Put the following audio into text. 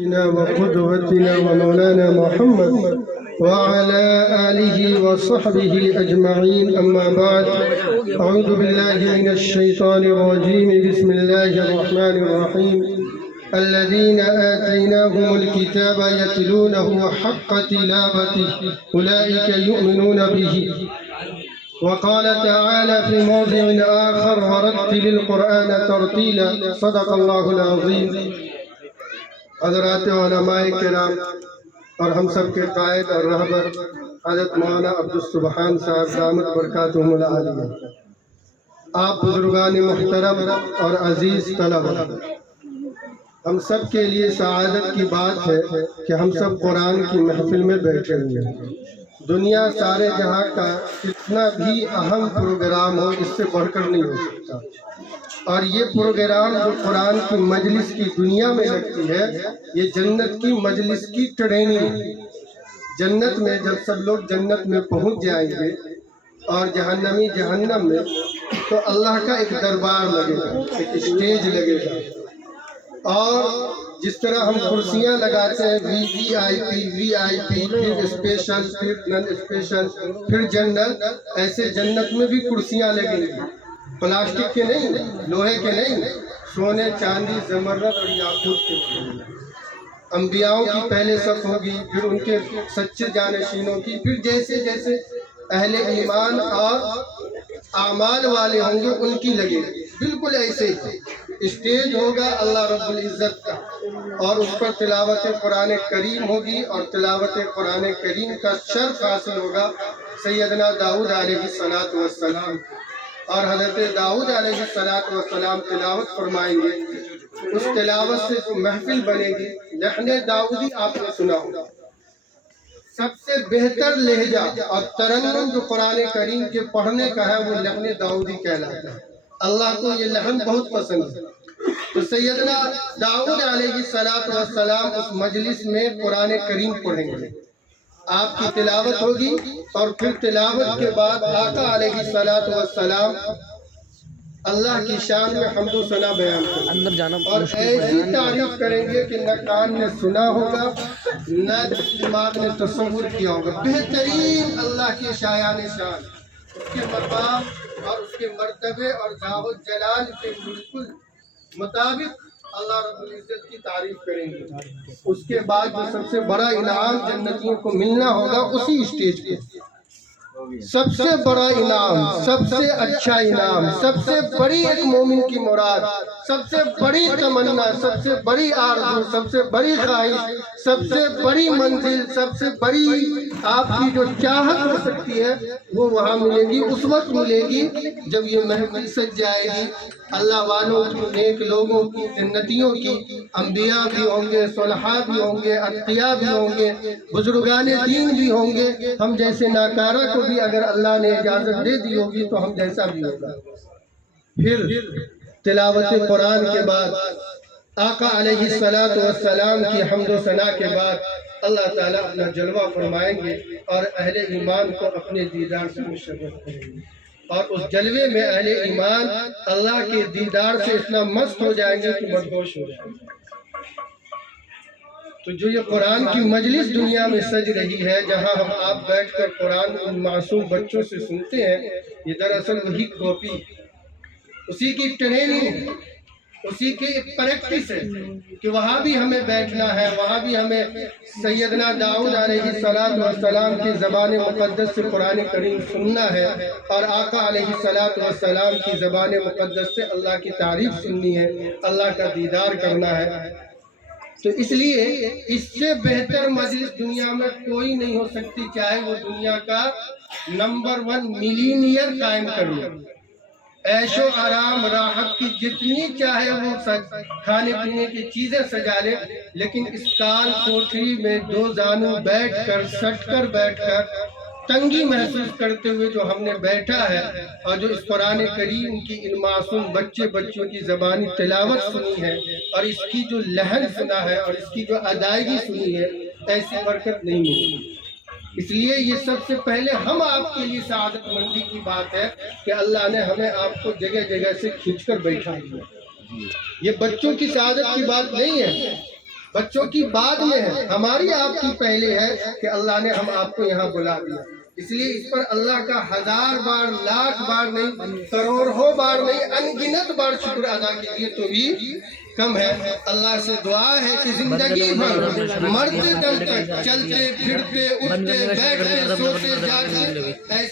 وقدوتنا ومولانا محمد وعلى آله وصحبه أجمعين. أما بعد، أعوذ بالله من الشيطان الرجيم. بسم الله الرحمن الرحيم. الذين آتيناهم الكتاب يتلونه حق تلاوته أولئك يؤمنون به. وقال تعالى في موضع آخر: ورتل القرآن ترتيلا. صدق الله العظيم. حضرات علماء کرام اور ہم سب کے قائد اور رہبر حضرت مولانا عبدالسبحان صاحب دامت برکاتہم العالیہ، آپ بزرگان محترم اور عزیز طلبہ، ہم سب کے لیے سعادت کی بات ہے کہ ہم سب قرآن کی محفل میں بیٹھے ہوئے ہیں۔ دنیا سارے جہاں کا کتنا بھی اہم پروگرام ہو، اس سے بڑھ کر نہیں ہو سکتا، اور یہ پروگرام جو قرآن کی مجلس کی دنیا میں لگتی ہے، یہ جنت کی مجلس کی ٹریننگ ہے۔ جنت میں جب سب لوگ جنت میں پہنچ جائیں گے اور جہنمی جہنم میں، تو اللہ کا ایک دربار لگے گا، ایک اسٹیج لگے گا، اور جس طرح ہم کرسیاں لگاتے ہیں وی آئی پی، پھر اسپیشل، پھر نن اسپیشل، پھر جنرل، ایسے جنت میں بھی کرسیاں لگیں گی، پلاسٹک کے نہیں، لوہے کے نہیں، سونے، چاندی، زمرد اور یاقوت کے۔ انبیاؤں کی پہلے صف ہوگی، پھر ان کے سچے جانشینوں کی، پھر جیسے جیسے اہل ایمان اور اعمال والے ہوں گے ان کی لگے گی۔ بالکل ایسے ہی اسٹیج ہوگا اللہ رب العزت کا، اور اس پر تلاوت قرآن کریم ہوگی، اور تلاوت قرآن کریم کا شرف حاصل ہوگا سیدنا داؤد علیہ السلام، اور حضرت داؤد علیہ السلام تلاوت فرمائیں گے۔ اس تلاوت سے جو محفل بنے گی، لحن داؤدی آپ نے سنا ہوگا، سب سے بہتر لہجہ اور ترنم جو قرآن کریم کے پڑھنے کا ہے وہ لحن داؤدی کہلاتا ہے۔ اللہ کو یہ لحن بہت پسند ہے، تو سیدنا داؤد علیہ السلام اس مجلس میں قرآن کریم پڑھیں گے، آپ کی تلاوت ہوگی، اور پھر تلاوت کے بعد آقا علیہ السلام اللہ کی شان میں حمد و ثنا بیان کریں گے، اور ایسی تعریف کریں گے کہ نہ کان نے سنا ہوگا، نہ دماغ نے تصور کیا ہوگا۔ بہترین اللہ کے شایان شان، اس کے مقام اور اس کے مرتبے اور ذات جلال کے بالکل مطابق اللہ رب العزت کی تعریف کریں گے۔ اس کے بعد جو سب سے بڑا انعام جنتیوں کو ملنا ہوگا اسی اسٹیج پہ، سب سے بڑا انعام، سب سے اچھا انعام، سب سے بڑی ایک مومن کی مراد، سب سے بڑی تمنا، سب سے بڑی آرزو، سب سے بڑی خواہش، سب سے بڑی منزل، سب سے بڑی آپ کی جو چاہت ہو سکتی ہے وہ وہاں ملے گی، اس وقت ملے گی جب یہ محفل سج جائے گی۔ اللہ والوں کی، نیک لوگوں کی، جنتیوں کی، انبیاء بھی ہوں گے، صلحاء بھی ہوں گے، اتقیاء بھی ہوں گے، بزرگان دین بھی ہوں گے، ہم جیسے ناکارہ کو بھی اگر اللہ نے اجازت دے دی ہوگی تو ہم جیسا بھی ہوگا۔ پھر تلاوت قرآن کے بعد آقا علیہ السلام کی حمد و ثنا کے بعد اللہ تعالیٰ اپنا جلوہ فرمائیں گے، اور اہل ایمان کو اپنے دیدار سے مشرف کریں گے، اور اس جلوے میں اہل ایمان اللہ کے دیدار سے اتنا مست ہو جائیں گے کہ مدہوش ہو جائیں گے۔ تو جو یہ قرآن کی مجلس دنیا میں سج رہی ہے، جہاں ہم آپ بیٹھ کر قرآن ان معصوم بچوں سے سنتے ہیں، یہ دراصل وہی کاپی، اسی کی ٹریننگ، اسی کی ایک پریکٹس ہے کہ وہاں بھی ہمیں بیٹھنا ہے، وہاں بھی ہمیں سیدنا داؤد علیہ السلام کی زبان مقدس سے قرآن کریم سننا ہے، اور آقا علیہ السلام کی زبان مقدس سے اللہ کی تعریف سننی ہے، اللہ کا دیدار کرنا ہے۔ تو اس لیے اس سے بہتر مجلس دنیا میں کوئی نہیں ہو سکتی، چاہے وہ دنیا کا نمبر 1 ملینئر قائم کر لے، عیش و آرام راحت کی جتنی چاہے وہ کھانے پینے کی چیزیں سجا لے، لیکن اس کال کوٹری میں دو زانو بیٹھ کر، سٹ کر بیٹھ کر، تنگی محسوس کرتے ہوئے جو ہم نے بیٹھا ہے، اور جو اس قرآن کریم کی ان معصوم بچوں کی زبانی تلاوت سنی ہے، اور اس کی جو لحن سنا ہے، اور اس کی جو ادائیگی سنی ہے، ایسی برکت نہیں ملی۔ اس لیے یہ سب سے پہلے ہم آپ کے لیے سعادت مندی کی بات ہے کہ اللہ نے ہمیں آپ کو جگہ جگہ سے کھینچ کر بیٹھا دیا۔ یہ بچوں کی سعادت کی بات نہیں ہے، بچوں کی بعد میں ہے، ہماری آپ کی پہلے ہے کہ اللہ نے ہم آپ کو یہاں بلا دیا۔ اس لیے اس پر اللہ کا 1000 بار، لاکھ بار نہیں، کروڑوں بار نہیں، انگنت بار شکر ادا کیجیے تو بھی کم ہے۔ اللہ سے دعا ہے کہ زندگی بھر مرتے دم تک چلتے پھرتے اٹھتے بیٹھتے سوتے جاگتے